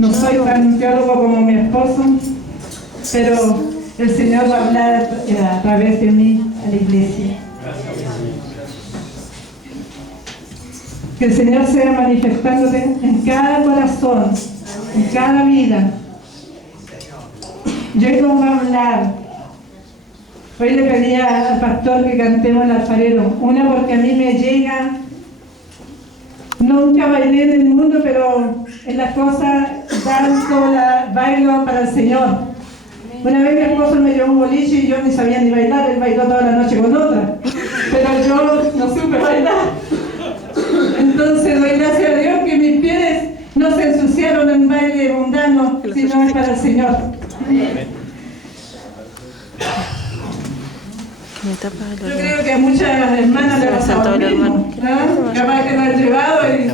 No soy tan teólogo como mi esposo, pero el Señor va a hablar a través de mí a la iglesia. Que el Señor sea manifestándose en cada corazón, en cada vida. Y hoy nos va a hablar. Hoy le pedí al pastor que cantemos el alfarero. Una, porque a mí me llega. Nunca bailé en el mundo, pero en las cosas danzo, bailo para el Señor. Una vez mi esposo me llevó un boliche y yo ni sabía ni bailar. Él bailó toda la noche con otra. Pero yo no supe bailar. Entonces doy gracias a Dios que mis pies no se ensuciaron en baile mundano, sino es para el Señor. Yo creo que a muchas hermanas le ha pasado lo mismo, ¿no? Capaz que lo han llevado y...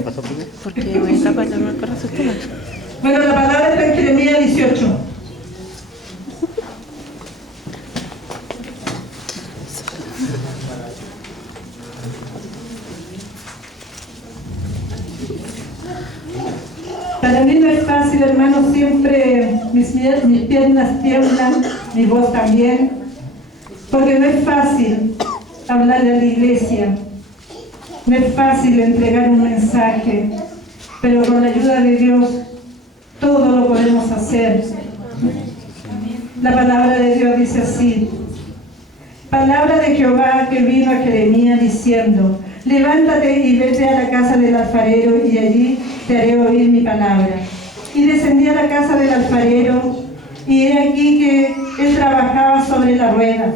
Porque me tapa el hermano con sus temas. Bueno, la palabra está en Jeremías 18. Para mí no es fácil, hermano, siempre mis piernas tiemblan, mi voz también, porque no es fácil hablarle a la iglesia, no es fácil entregar un mensaje, pero con la ayuda de Dios todo lo podemos hacer. La palabra de Dios dice así: palabra de Jehová que vino a Jeremías diciendo: levántate y vete a la casa del alfarero, y allí te haré oír mi palabra. Y descendí a la casa del alfarero, y he aquí que él trabajaba sobre la rueda.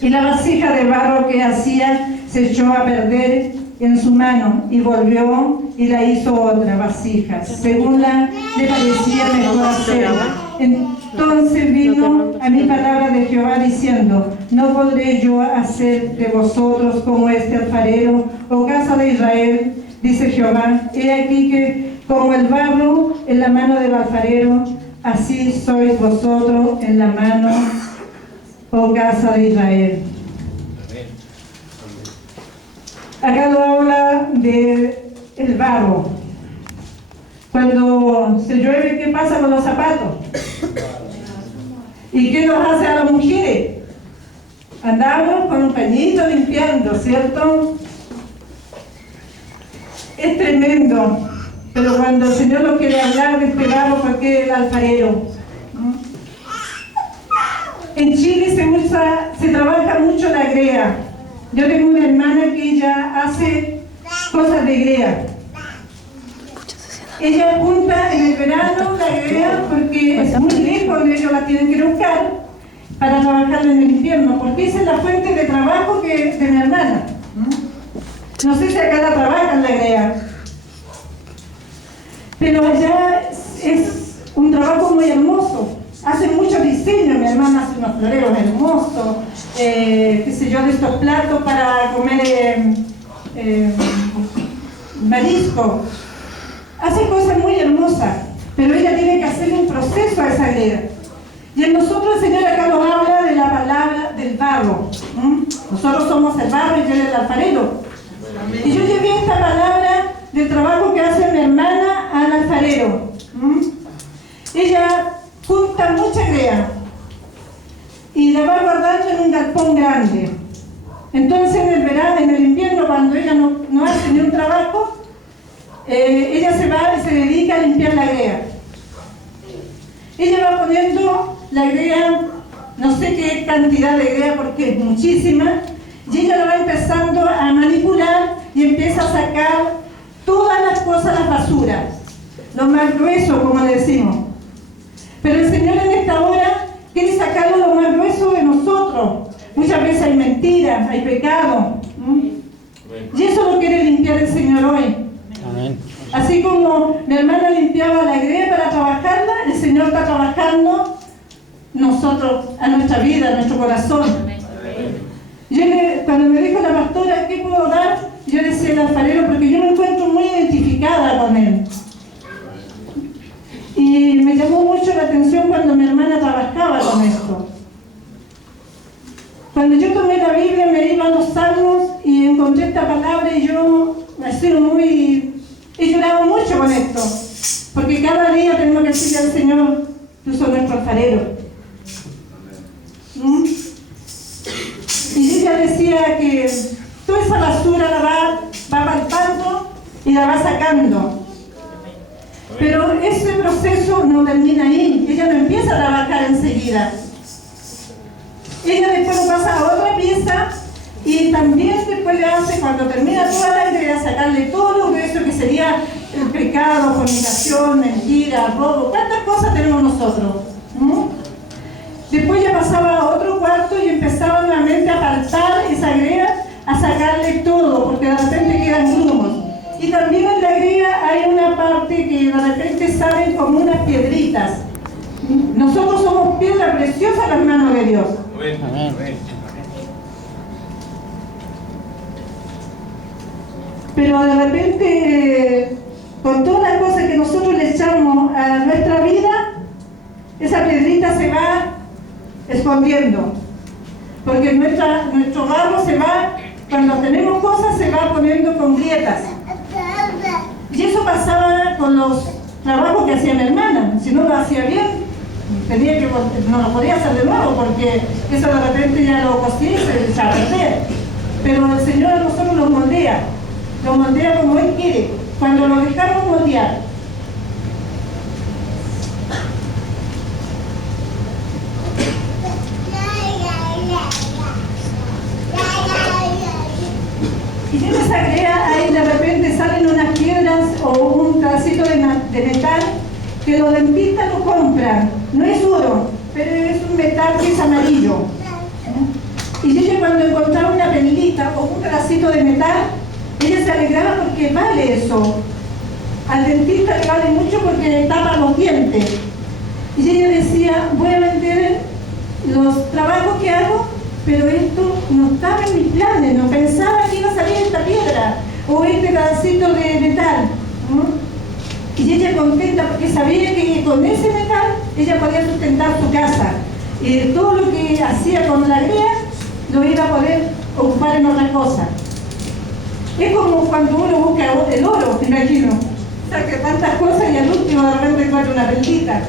Y la vasija de barro que hacía se echó a perder en su mano, y volvió y la hizo otra vasija, según le parecía mejor hacer. Entonces vino a mi palabra de Jehová diciendo: no podré yo hacer de vosotros como este alfarero, oh casa de Israel, dice Jehová. He aquí que como el barro en la mano del alfarero, así sois vosotros en la mano, oh casa de Israel. Acá lo habla de el barro. Cuando se llueve, ¿qué pasa con los zapatos? ¿Y qué nos hace a las mujeres? Andamos con un pañito limpiando, ¿cierto? Es tremendo, pero cuando el Señor nos quiere hablar de este barro, porque es el alfarero. En Chile se trabaja mucho la grea. Yo tengo una hermana que ella hace cosas de grea. Ella junta en el verano la grea porque es muy lejos donde ellos la tienen que buscar para trabajarla en el invierno, porque esa es la fuente de trabajo de mi hermana. No sé si acá la trabajan la grea, pero allá es un trabajo muy hermoso. Hace mucho diseño, mi hermana hace unos floreros hermosos, qué sé yo, de estos platos para comer marisco. Hace cosas muy hermosas, pero ella tiene que hacer un proceso a esa grea. Y en nosotros el Señor acá nos habla de la palabra del barro. Nosotros somos el barro y yo el alfarero. Y yo llevé esta palabra del trabajo que hace mi hermana al alfarero. Ella junta mucha grea y la va guardando en un galpón grande. Entonces en el verano, en el invierno, cuando ella no hace ni un trabajo, ella se va y se dedica a limpiar la grea. Ella va poniendo la grea, no sé qué cantidad de grea porque es muchísima, y ella lo va empezando a manipular y empieza a sacar todas las cosas, las basuras, lo más grueso, como le decimos. Pero el Señor en esta hora quiere sacarlo lo más grueso de nosotros. Muchas veces hay mentiras, hay pecado. Y eso lo quiere limpiar el Señor hoy. Amén. Así como mi hermana limpiaba la grea para trabajarla, el Señor está trabajando nosotros, a nuestra vida, a nuestro corazón. Yo cuando me dijo la pastora, ¿qué puedo dar? Yo decía el alfarero, porque yo me encuentro muy identificada con él. Y me llamó mucho la atención cuando mi hermana trabajaba con esto. Cuando yo tomé la Biblia, me iba a los Salmos y encontré esta palabra y yo he llorado mucho con esto. decirle al Señor, tú sos nuestro alfarero. ¿Mm? Y ella decía que toda esa basura la va palpando y la va sacando. Pero ese proceso no termina ahí. Ella no empieza a trabajar enseguida. Ella después lo pasa a otra pieza y también después le hace, cuando termina toda la idea, sacarle todo lo grueso que sería el pecado, fornicación, mentira, robo, cuántas cosas tenemos nosotros. ¿Mm? Después ya pasaba a otro cuarto y empezaba nuevamente a apartar esa greda, a sacarle todo, porque de repente quedan grumos. Y también en la greda hay una parte que de repente salen como unas piedritas. Nosotros somos piedra preciosa en las manos de Dios. Amén. Pero de repente, con todas las cosas que nosotros le echamos a nuestra vida, esa piedrita se va escondiendo. Porque nuestro barro se va, cuando tenemos cosas, se va poniendo con grietas. Y eso pasaba con los trabajos que hacía mi hermana. Si no lo hacía bien, no lo podía hacer de nuevo, porque eso de repente ya lo cosía y se echaba a perder. Pero el Señor a nosotros nos moldea como Él quiere, cuando lo dejamos moldear. Y en esa greda ahí de repente salen unas piedras o un pedacito de metal que los dentistas lo compran. No es oro, pero es un metal que es amarillo. Y ella cuando encontraba una perlita o un pedacito de metal, ella se alegraba porque vale eso. Al dentista le vale mucho porque le tapa los dientes. Y ella decía, voy a vender los trabajos que hago, pero esto no estaba en mis planes, no pensaba que iba a salir esta piedra o este pedacito de metal. Y ella contenta porque sabía que con ese metal ella podía sustentar su casa. Y todo lo que hacía con la greda lo iba a poder ocupar en otra cosa. Es como cuando uno busca el oro, me imagino. Saca tantas cosas y al último de repente encuentra una perlita.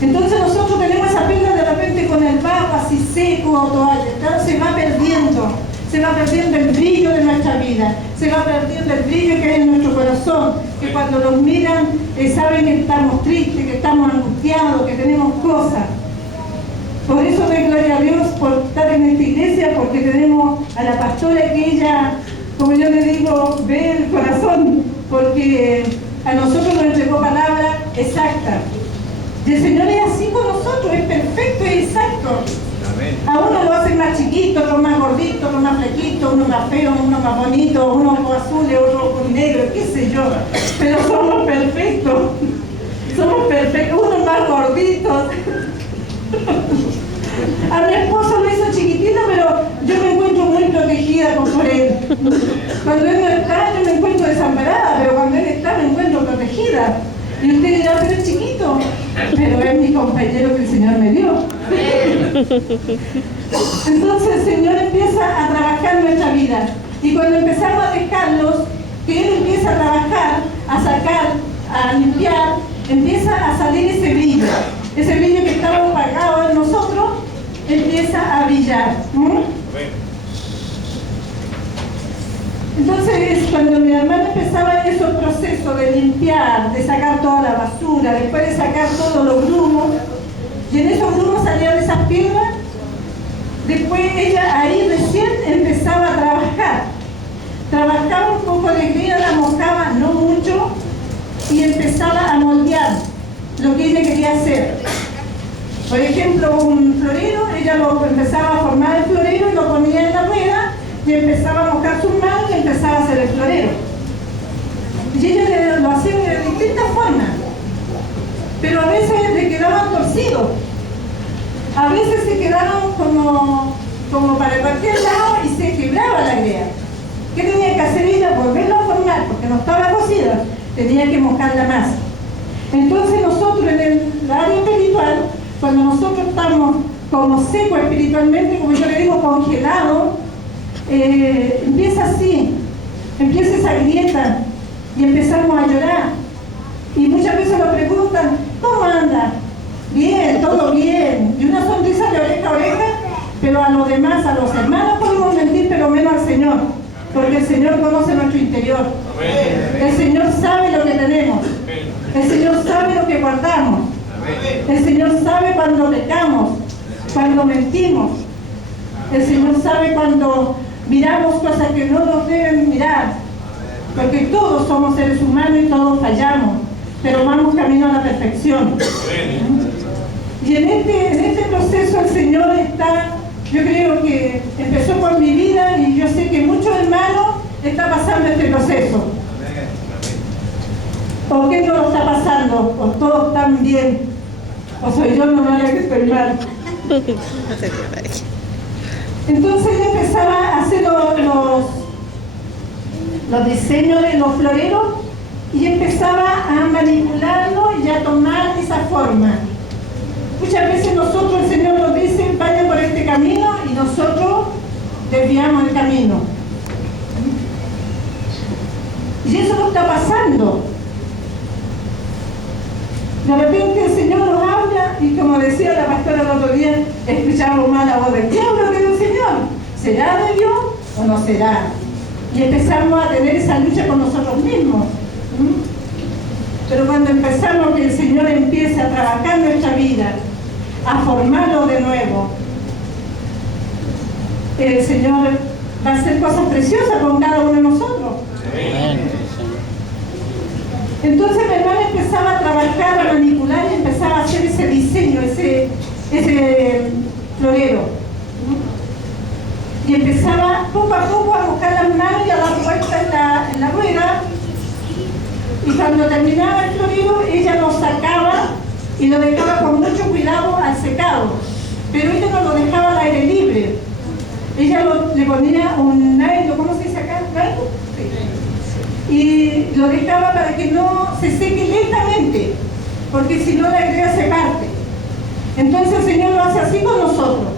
Entonces nosotros tenemos esa perla de repente con el barro así seco o toalla. Entonces se va perdiendo el brillo de nuestra vida, se va perdiendo el brillo que hay en nuestro corazón, que cuando nos miran saben que estamos tristes, que estamos angustiados, que tenemos cosas. Por eso doy gloria a Dios por estar en esta iglesia, porque tenemos a la pastora que ella, como yo le digo, ve el corazón, porque a nosotros nos entregó palabra exacta. Y el Señor es así con nosotros, es perfecto y exacto. Amén. A uno lo hacen más chiquito, otro más gordito, otro más flequito, uno más feo, uno más bonito, uno con azules, otro con negro, qué sé yo. Pero somos perfectos. Somos perfectos, unos más gorditos. A mi esposo lo hizo chiquitito, pero yo me encuentro muy protegida por él. Cuando él no está, yo me encuentro desamparada, pero cuando él está, me encuentro protegida. Y usted dirá, pero es chiquito, pero es mi compañero que el Señor me dio. Entonces el Señor empieza a trabajar en nuestra vida. Y cuando empezamos a dejarlos, que Él empieza a trabajar, a sacar, a limpiar, empieza a salir ese brillo. Ese brillo que estaba apagado en nosotros, empieza a brillar. Entonces, cuando mi hermana empezaba esos procesos de limpiar, de sacar toda la basura, después de sacar todos los grumos, y en esos grumos salían esas piedras, después ella ahí recién empezaba a trabajar. Trabajaba un poco de greda, la mojaba, no mucho, y empezaba a moldear lo que ella quería hacer. Por ejemplo, un florero, ella lo empezaba a formar el florero y lo ponía en la rueda, y empezaba a mojar sus manos y empezaba a hacer el florero. Y ella lo hacía de distintas formas, pero a veces le quedaban torcidos, a veces se quedaban como para cualquier lado y se quebraba la greda. ¿Qué tenía que hacer ella? Volverla a formar, porque no estaba cocida, tenía que mojarla más. Entonces nosotros en el área espiritual, cuando nosotros estamos como secos espiritualmente, como yo le digo, congelados, empieza así, empieza esa grieta y empezamos a llorar. Y muchas veces nos preguntan, ¿cómo anda? Bien, todo bien. Y una sonrisa de oreja a oreja, pero a los demás, a los hermanos podemos mentir, pero menos al Señor. Porque el Señor conoce nuestro interior. El Señor sabe lo que tenemos. El Señor sabe lo que guardamos. El Señor sabe cuando pecamos, cuando mentimos. El Señor sabe cuando miramos cosas que no nos deben mirar. Porque todos somos seres humanos y todos fallamos, pero vamos camino a la perfección. Y en este proceso el Señor está, yo creo que empezó por mi vida y yo sé que muchos hermanos están pasando este proceso. ¿O qué no lo está pasando? ¿O todos están bien? ¿O soy yo nomás la que estoy mal? Entonces yo empezaba a hacer los diseños de los floreros y empezaba a manipularlo y a tomar esa forma. Muchas veces nosotros, el Señor nos dice, vayan por este camino y nosotros desviamos el camino. Y eso no está pasando. De repente el Señor nos habla y como decía la pastora el otro día, escuchamos mal la voz del diablo que del Señor. ¿Será de Dios o no será? Y empezamos a tener esa lucha con nosotros mismos. Pero cuando empezamos que el Señor empiece a trabajar nuestra vida, a formarlo de nuevo, el Señor va a hacer cosas preciosas con cada uno de nosotros. Entonces mi hermana empezaba a trabajar, a manipular y empezaba a hacer ese diseño, ese florero. Y empezaba poco a poco a buscar las manos y a dar vueltas en la rueda. Y cuando terminaba el florero, ella lo sacaba y lo dejaba con mucho cuidado al secado. Pero ella no lo dejaba al aire libre. Ella le ponía un nylon, ¿cómo se dice acá? ¿Nylon? Sí. Y lo dejaba para que no se seque lentamente, porque si no la idea se parte. Entonces el Señor lo hace así con nosotros.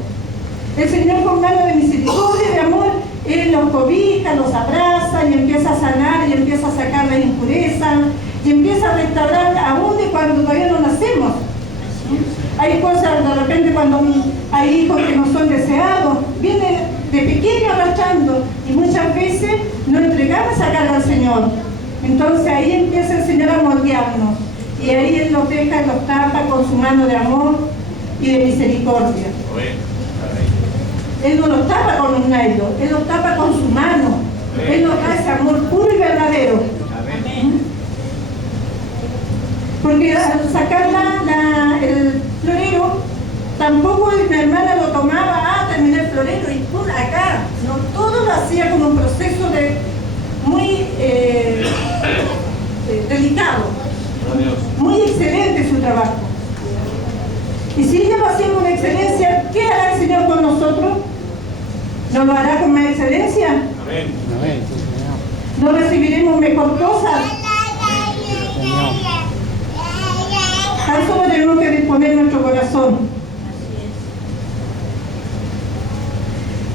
El Señor con mano de misericordia y de amor, Él los cobija, los abraza y empieza a sanar y empieza a sacar la impureza y empieza a restaurar aún de cuando todavía no nacemos. Hay cosas de repente cuando hay hijos que no son deseados, viene de pequeño arrastrando y muchas veces no entregamos a carga al Señor. Entonces ahí empieza el Señor a moldearnos y ahí Él los deja y los tapa con su mano de amor y de misericordia. Él no los tapa con un nylon, Él los tapa con su mano. Él nos da ese amor puro y verdadero. Porque al sacar el florero, tampoco mi hermana lo tomaba, terminé el florero y por acá. No, todo lo hacía como un proceso muy delicado. Muy excelente su trabajo. Y si ella lo hacía con excelencia, ¿qué hará el Señor con nosotros? ¿Nos lo hará con más excelencia? Amén. ¿No recibiremos mejor cosas? A eso tenemos que disponer nuestro corazón.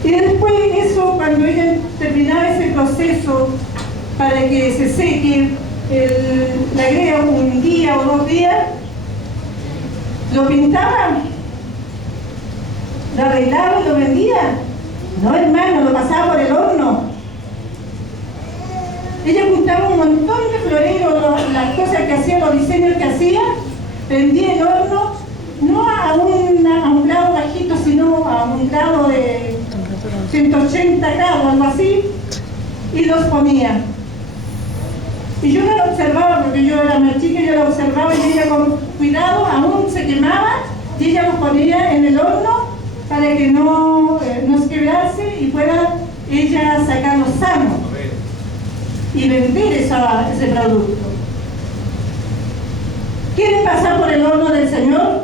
Y después eso, cuando ella terminaba ese proceso para que se seque, le agrega un día o 2 días, lo pintaba, lo arreglaba y lo vendía. No, hermano, lo pasaba por el horno. Ella juntaba un montón de floreros, las cosas que hacía, los diseños que hacía, prendía el horno, no a un grado bajito, sino a un grado de 180 grados, algo así, y los ponía. Y yo la observaba, porque yo era más chica, yo la observaba y ella con cuidado aún se quemaba y ella los ponía en el horno para que no se quebrase y pueda ella sacarlos sanos y vender ese producto. ¿Quieren pasar por el horno del Señor?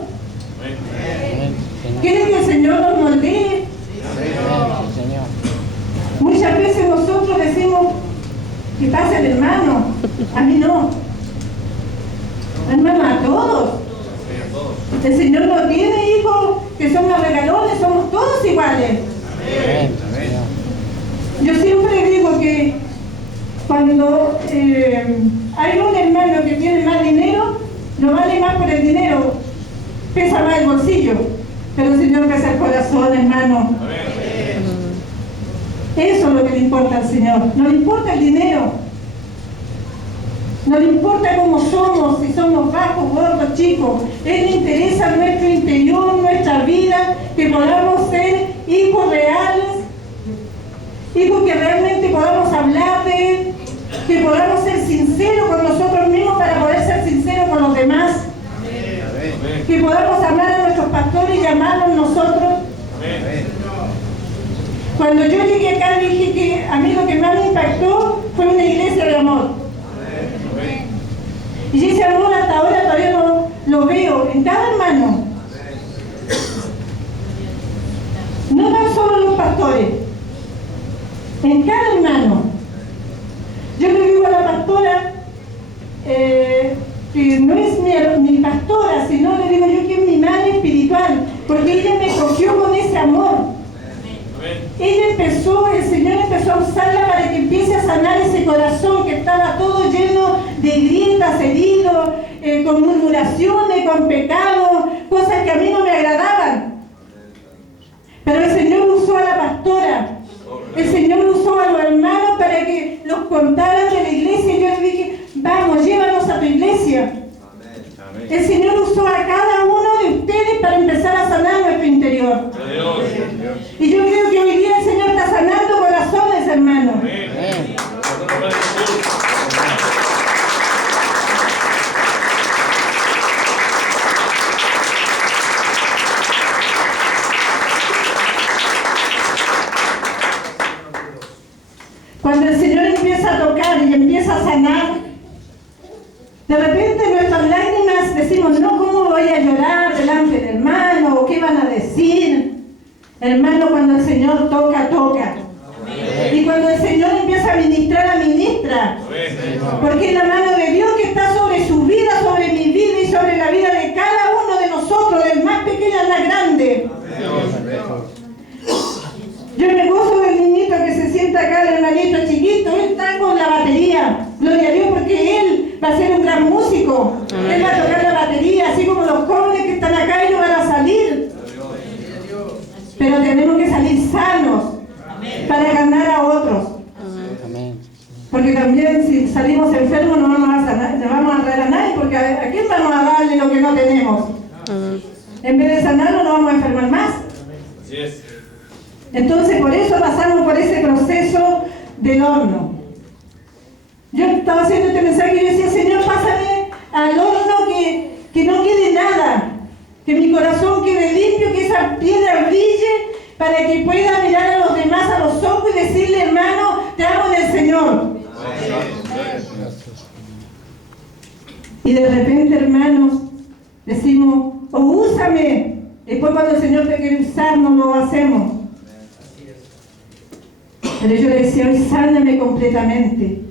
¿Quieren que el Señor nos moldee? Muchas veces nosotros decimos que pase el hermano, a mí no. Hermano, a todos. El Señor no tiene hijos que son los regalones, somos todos iguales. Yo siempre digo que cuando hay un hermano que tiene más dinero, no vale más por el dinero, pesa más el bolsillo, pero el Señor pesa el corazón, hermano. Eso es lo que le importa al Señor. No le importa el dinero. No le importa cómo somos, si somos bajos, gordos, chicos. Él le interesa nuestro interior, nuestra vida, que podamos ser hijos reales, hijos que realmente podamos hablar de Él, que podamos ser sinceros con nosotros mismos para poder ser sinceros con los demás. Que podamos hablar a nuestros pastores y llamarlos nosotros. Cuando yo llegué acá dije que a mí lo que más me impactó fue una iglesia de amor. Y ese amor hasta ahora todavía no lo veo en cada hermano. No tan solo los pastores, en cada hermano. Yo le digo a la pastora, que no es mi pastora, sino le digo yo que es mi madre espiritual, porque ella me cogió con ese amor. Ella el Señor empezó a usarla para que empiece a sanar ese corazón que estaba todo lleno de grietas, herido, con murmuraciones, con pecados, cosas que a mí no me agradaban. Pero el Señor usó a la pastora, el Señor usó a los hermanos para que los contaran de la iglesia, y yo les dije, vamos, llévanos a tu iglesia. El Señor usó a cada uno de ustedes para empezar a sanar nuestro interior. Y yo creo que hoy día el Señor está sanando corazones, hermanos. Cuando el Señor empieza a tocar y empieza a sanar, de repente nuestras lágrimas decimos, no, ¿cómo voy a llorar delante del hermano? ¿O qué van a decir? Hermano, cuando el Señor toca, toca. Y cuando el Señor empieza a ministrar, ministra. Porque es la mano de Dios que está sobre su vida, sobre mi vida y sobre la vida de cada uno de nosotros, del más pequeño al más grande. Yo me gozo del niñito que se sienta acá, el hermanito chiquito, él está con la batería. Gloria a Dios, porque él va a ser un gran músico. Él va a tocar la batería, así como los jóvenes que están acá, ellos van a salir. Pero tenemos que salir sanos para ganar a otros. Porque también si salimos enfermos no vamos a sanar, no vamos a traer a nadie, porque ¿a quién vamos a darle lo que no tenemos? En vez de sanarlo, no vamos a enfermar más. Así es. Entonces, por eso pasamos por ese proceso del horno. Yo estaba haciendo este mensaje y yo decía, Señor, pásame al horno que no quede nada, que mi corazón quede limpio, que esa piedra brille, para que pueda mirar a los demás a los ojos y decirle, hermano, te amo en el Señor. Y de repente, hermanos, decimos, oh, úsame. Después cuando el Señor te quiere usar, no lo hacemos. Pero yo le decía, hoy sáname completamente.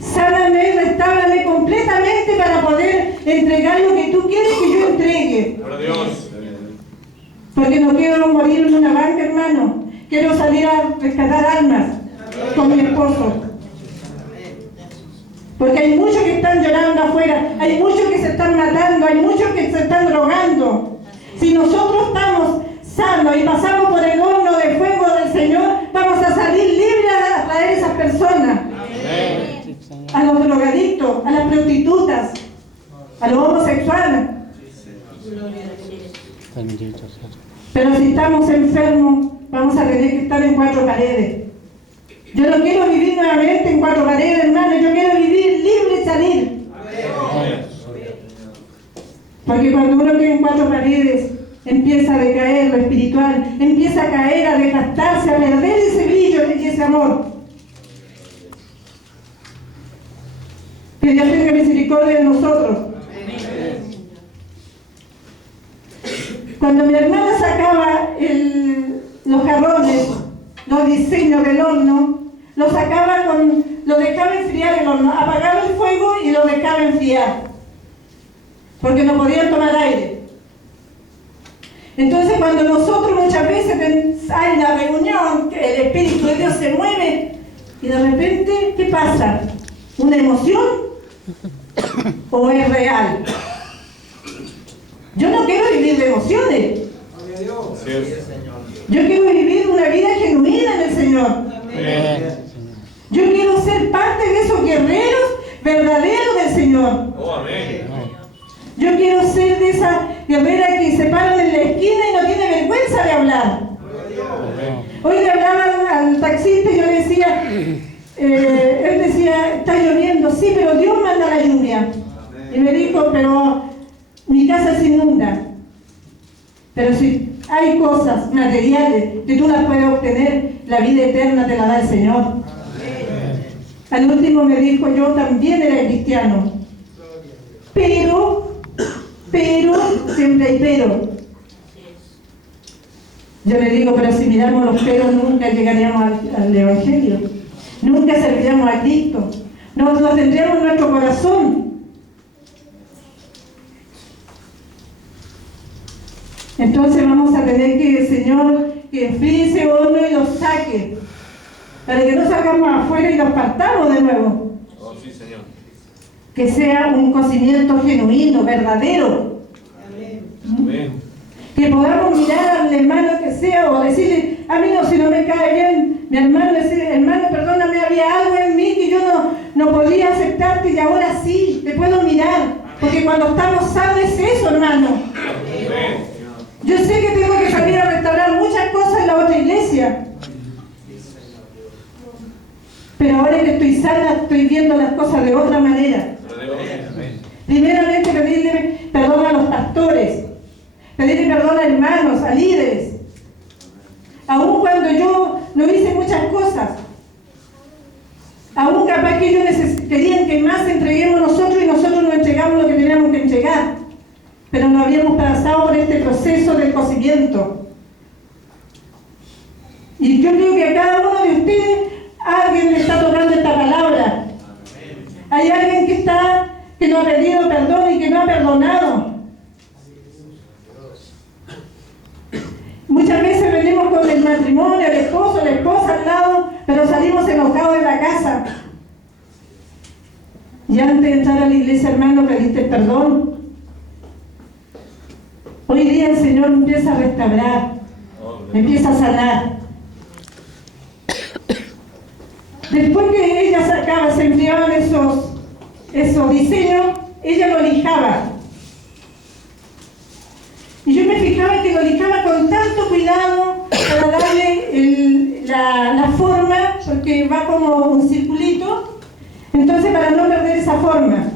Sáname, restáurame completamente para poder entregar lo que tú quieres que yo entregue. Porque no quiero morir en una banca, hermano. Quiero salir a rescatar almas con mi esposo. Porque hay muchos que están llorando afuera, hay muchos que se están matando, hay muchos que se están drogando. Si nosotros estamos sanos y pasamos por el horno de fuego del Señor, vamos a salir libres a traer esas personas. A los drogadictos, a las prostitutas, a los homosexuales. Pero si estamos enfermos, vamos a tener que estar en cuatro paredes. Yo no quiero vivir nuevamente en cuatro paredes, hermano. Yo quiero vivir libre y salir. Porque cuando uno queda en cuatro paredes, empieza a decaer lo espiritual, empieza a caer, a desgastarse, a perder ese brillo y ese amor. Que Dios tenga misericordia de nosotros. Cuando mi hermana sacaba los jarrones, los diseños del horno, lo dejaba enfriar el horno, apagaba el fuego y lo dejaba enfriar, porque no podían tomar aire. Entonces cuando nosotros muchas veces hay la reunión, que el Espíritu de Dios se mueve, y de repente, ¿qué pasa? ¿Una emoción? ¿O es real? Yo no quiero vivir de emociones. Yo quiero vivir una vida genuina en el Señor. Yo quiero ser parte de esos guerreros verdaderos del Señor. Yo quiero ser de esa guerrera que se paran en la esquina y no tiene vergüenza de hablar. Hoy le hablaba al taxista y yo le decía, él decía, está lloviendo, sí, pero Dios manda la lluvia. Y me dijo, pero mi casa se inunda. Pero si hay cosas materiales que tú las puedes obtener, la vida eterna te la da el Señor. Al último me dijo, yo también era cristiano. Pero, siempre hay pero. Yo le digo, pero si miramos los peros nunca llegaríamos al Evangelio. Nunca serviríamos a Cristo. No lo tendríamos en nuestro corazón. Entonces vamos a tener que el Señor que enfríe ese horno y lo saque. Para que no salgamos afuera y nos partamos de nuevo. Oh, sí, Señor. Que sea un cocimiento genuino, verdadero. Amén. Que podamos mirar al hermano que sea o decirle, a mí no, si no me cae bien, mi hermano, decirle, hermano, perdóname, había algo en mí que yo no podía aceptarte y ahora sí, te puedo mirar. Porque cuando estamos sanos es eso, hermano. Amén. Yo sé que tengo que salir a restaurar muchas cosas en la otra iglesia. Pero ahora que estoy sana, estoy viendo las cosas de otra manera. Primeramente, pedirle perdón a los pastores, pedirle perdón a hermanos, a líderes. Aún cuando yo no hice muchas cosas, aún capaz que ellos querían que más entreguemos nosotros y nosotros nos entregamos lo que teníamos que entregar. Pero no habíamos pasado por este proceso del cocimiento. Y yo creo que a cada uno de ustedes alguien le está tocando esta palabra. Hay alguien que no ha pedido perdón y que no ha perdonado. Muchas veces venimos con el matrimonio, el esposo, la esposa al lado, pero salimos enojados de la casa. Y antes de entrar a la iglesia, hermano, pediste perdón. Hoy día el Señor empieza a restaurar, empieza a sanar. Después que ella sacaba, se enfriaban esos diseños, ella lo lijaba. Y yo me fijaba que lo lijaba con tanto cuidado para darle la forma, porque va como un circulito, entonces para no perder esa forma.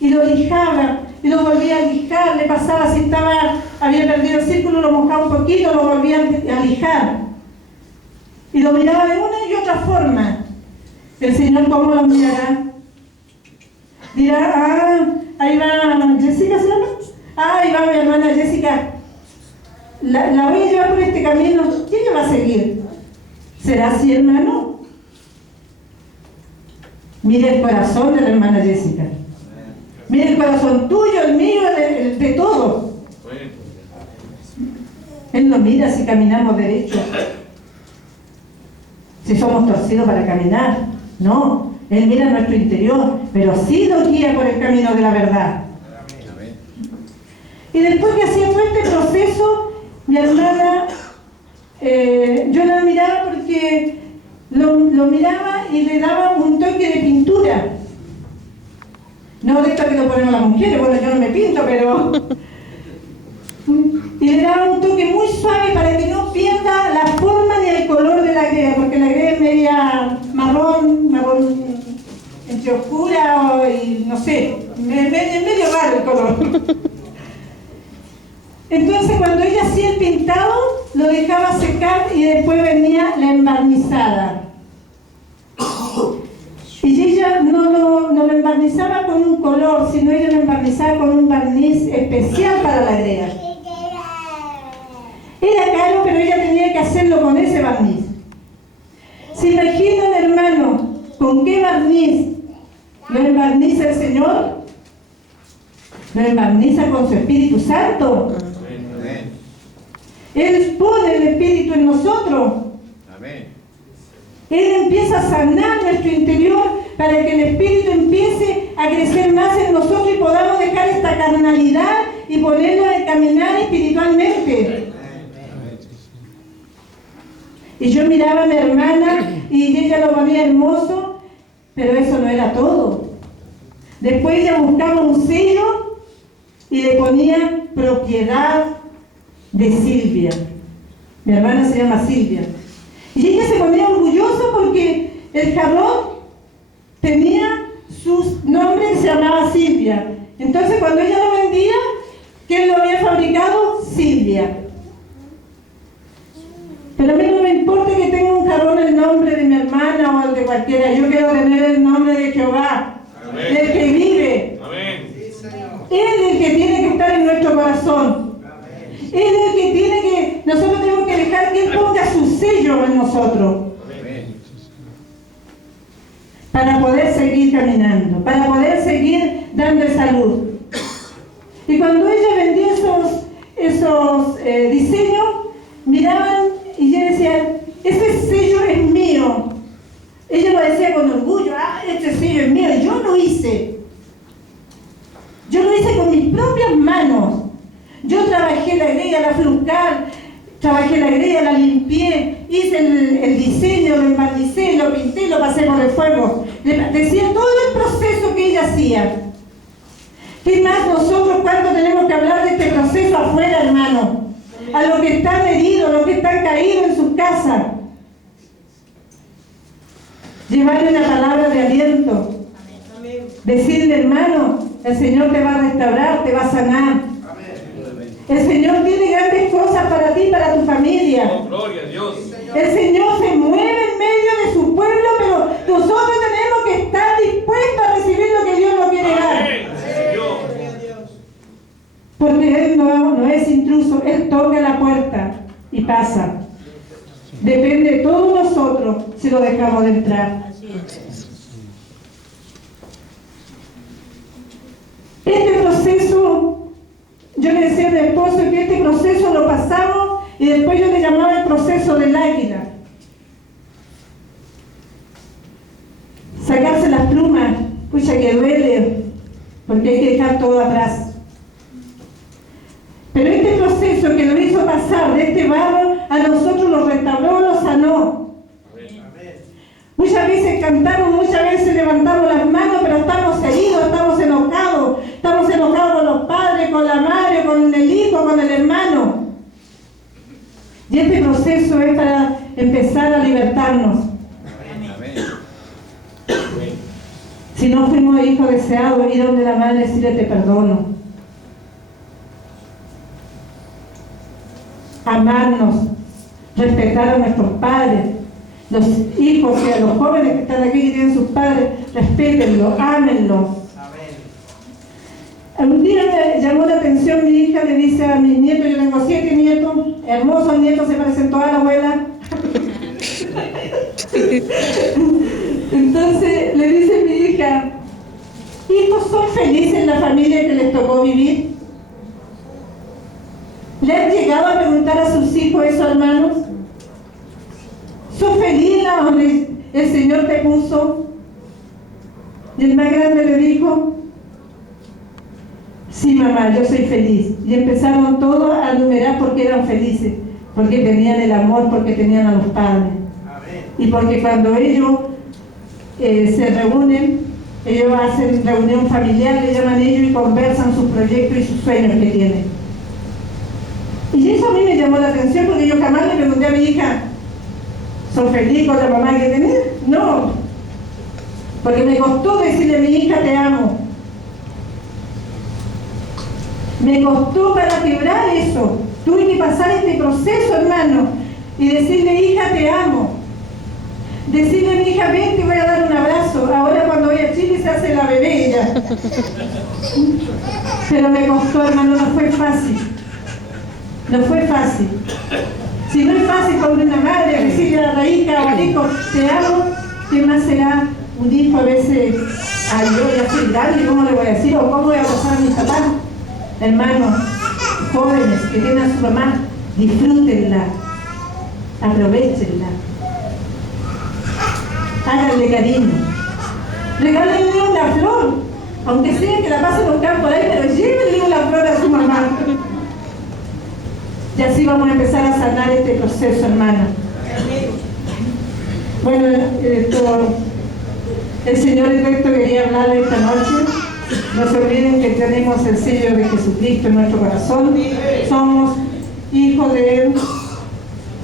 Y lo lijaba, y lo volvía a lijar, le pasaba si había perdido el círculo, lo mojaba un poquito, lo volvía a lijar. Y lo miraba de una y otra forma. El Señor, ¿cómo lo mirará? Dirá, ahí va Jessica, ¿se llama? Ahí va mi hermana Jessica. La voy a llevar por este camino. ¿Quién la va a seguir? ¿Será así, hermano? Mire el corazón de la hermana Jessica. Mire el corazón tuyo, el mío, el de todos. Él nos mira si caminamos derecho. Si somos torcidos para caminar. No, Él mira nuestro interior, pero sí nos guía por el camino de la verdad. Y después que hacía todo este proceso, mi hermana, yo la miraba porque lo miraba y le daba un toque de pintura. No de esto que lo ponemos las mujeres, bueno, yo no me pinto, pero... Y le daba un toque muy suave para que no pierda la forma ni el color de la greda, porque la greda es media marrón entre oscura y no sé, medio raro el color. Entonces cuando ella hacía el pintado, lo dejaba secar y después venía la embarnizada. Y ella no lo embarnizaba con un color, sino ella lo embarnizaba con un barniz especial para la greda. Era caro, pero ella tenía que hacerlo con ese barniz. ¿Se imaginan, hermano, con qué barniz lo embarniza el Señor? Lo embarniza con su Espíritu Santo. Amén. Él pone el Espíritu en nosotros. Amén. Él empieza a sanar nuestro interior para que el Espíritu empiece a crecer más en nosotros y podamos dejar esta carnalidad y ponerlos a caminar espiritualmente. Y yo miraba a mi hermana y ella lo ponía hermoso, pero eso no era todo. Después ella buscaba un sello y le ponía propiedad de Silvia. Mi hermana se llama Silvia. Y ella se ponía orgullosa porque el jarrón tenía su nombre y se llamaba Silvia. Entonces cuando ella lo vendía, ¿quién lo había fabricado? Silvia. Pero a mí no me importa que tenga un jarrón el nombre de mi hermana o el de cualquiera. Yo quiero tener el nombre de Jehová, Amén. del que vive. Amén. Él es el que tiene que estar en nuestro corazón. Él es el que tiene que... Nosotros tenemos que dejar que Él ponga su sello en nosotros. Para poder seguir caminando, para poder seguir dando salud. Y cuando ella vendía esos diseños, miraban y yo decía, ese sello es mío. Ella lo decía con orgullo, este sello es mío. Yo lo hice. Yo lo hice con mis propias manos. Yo trabajé la grilla, la fluscal, trabajé la grilla, la limpié, hice el diseño, lo embarnicé, lo pinté, lo pasé por el fuego. Decía todo el proceso que ella hacía. ¿Qué más nosotros cuando tenemos que hablar de este proceso afuera, hermano? A los que están heridos, a los que están caídos en sus casas. Llevarle una palabra de aliento. Decirle, hermano, el Señor te va a restaurar, te va a sanar. El Señor tiene grandes cosas para ti, para tu familia. Oh, gloria a Dios. El Señor se mueve en medio de su pueblo, pero nosotros tenemos que estar dispuestos a recibir lo que Dios nos quiere dar. Amén, Señor. Porque Él no es intruso, Él toca la puerta y pasa. Depende de todos nosotros si lo dejamos de entrar. Este proceso, yo le decía a mi esposo que este proceso lo pasamos y después yo le llamaba el proceso del águila. Sacarse las plumas, pucha que duele, porque hay que dejar todo atrás. Pero este proceso que lo hizo pasar de este barro, a nosotros lo restauró, lo sanó. Muchas veces cantamos, muchas veces levantamos las manos, pero estamos heridos, estamos enojados con los padres, con la madre, con el hijo, con el hermano. Y este proceso es para empezar a libertarnos. Si no fuimos hijos deseados, ir donde la madre y decirle te perdono. Amarnos, respetar a nuestros padres, los hijos y a los jóvenes que están aquí y tienen sus padres, respétenlos, ámenlos. Un día me llamó la atención mi hija, le dice a mis nietos, yo tengo 7 nietos, hermosos nietos, se parecen toda la abuela. Entonces le dice mi hija, ¿hijos son felices en la familia que les tocó vivir? ¿Le han llegado a preguntar a sus hijos eso, hermanos? ¿Sos feliz donde el Señor te puso? Y el más grande le dijo, sí mamá, yo soy feliz. Y empezaron todos a enumerar por qué eran felices, porque tenían el amor, porque tenían a los padres. Y porque cuando ellos se reúnen, ellos hacen reunión familiar, le llaman ellos y conversan sus proyectos y sus sueños que tienen. Y eso a mí me llamó la atención porque yo jamás le pregunté a mi hija, ¿son feliz con la mamá que tenés? No, porque me costó decirle a mi hija te amo. Me costó para quebrar eso. Tuve que pasar este proceso, hermano, y decirle, hija, te amo. Decirle a mi hija, ven, te voy a dar un abrazo. Ahora cuando voy a Chile se hace la bebé ella. Pero me costó, hermano, no fue fácil. No fue fácil. Si no es fácil con una madre decirle a la hija o al hijo, te amo, ¿qué más será un hijo a veces? Ay, yo voy a ser grande, ¿cómo le voy a decir? ¿O cómo voy a pasar a mis papás? Hermanos, jóvenes que tienen a su mamá, disfrútenla, aprovechenla, háganle cariño, regálenle una flor, aunque sea que la pasen un campo por ahí, pero llévenle una flor a su mamá. Y así vamos a empezar a sanar este proceso, hermano. Bueno, el Señor Alberto quería hablarle esta noche. No se olviden que tenemos el sello de Jesucristo en nuestro corazón. Somos hijos de Él.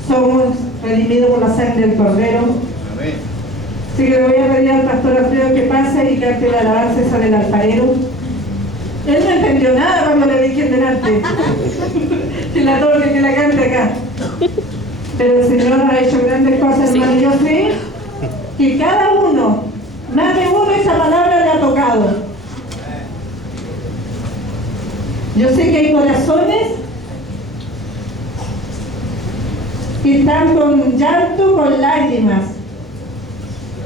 Somos redimidos por la sangre del Cordero. Así que le voy a pedir al pastor Alfredo que pase y cante la alabanza esa del alfarero. Él no entendió nada cuando le dije delante que la toque, que la cante acá. Pero el Señor ha hecho grandes cosas, hermano. Yo sé que cada uno, más de uno, esa palabra le ha tocado. Yo sé que hay corazones que están con llanto, con lágrimas.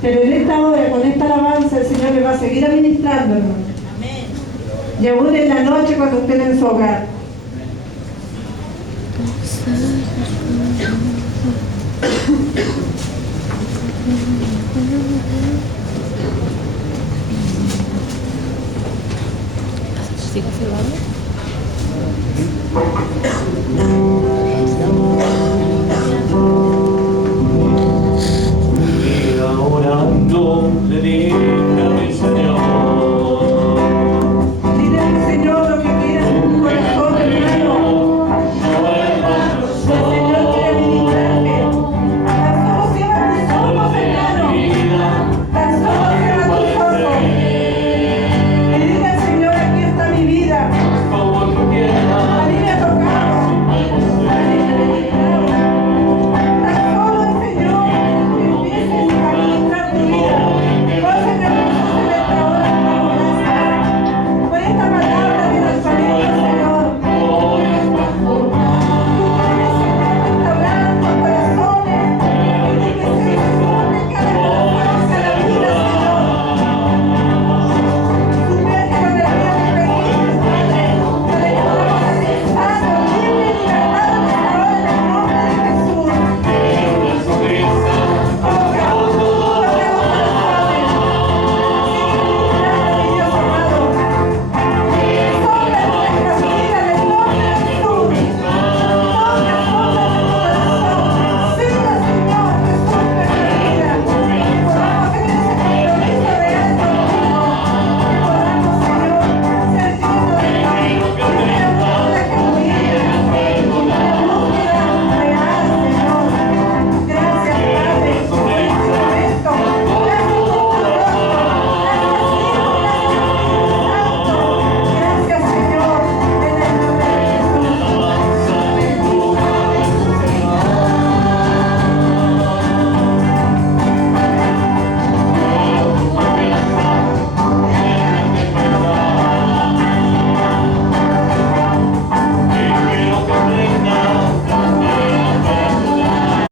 Pero en esta hora, con esta alabanza, el Señor le va a seguir administrando, hermano. Y aún en la noche cuando estén en su hogar. ¿Sigo filmando? Orando le digo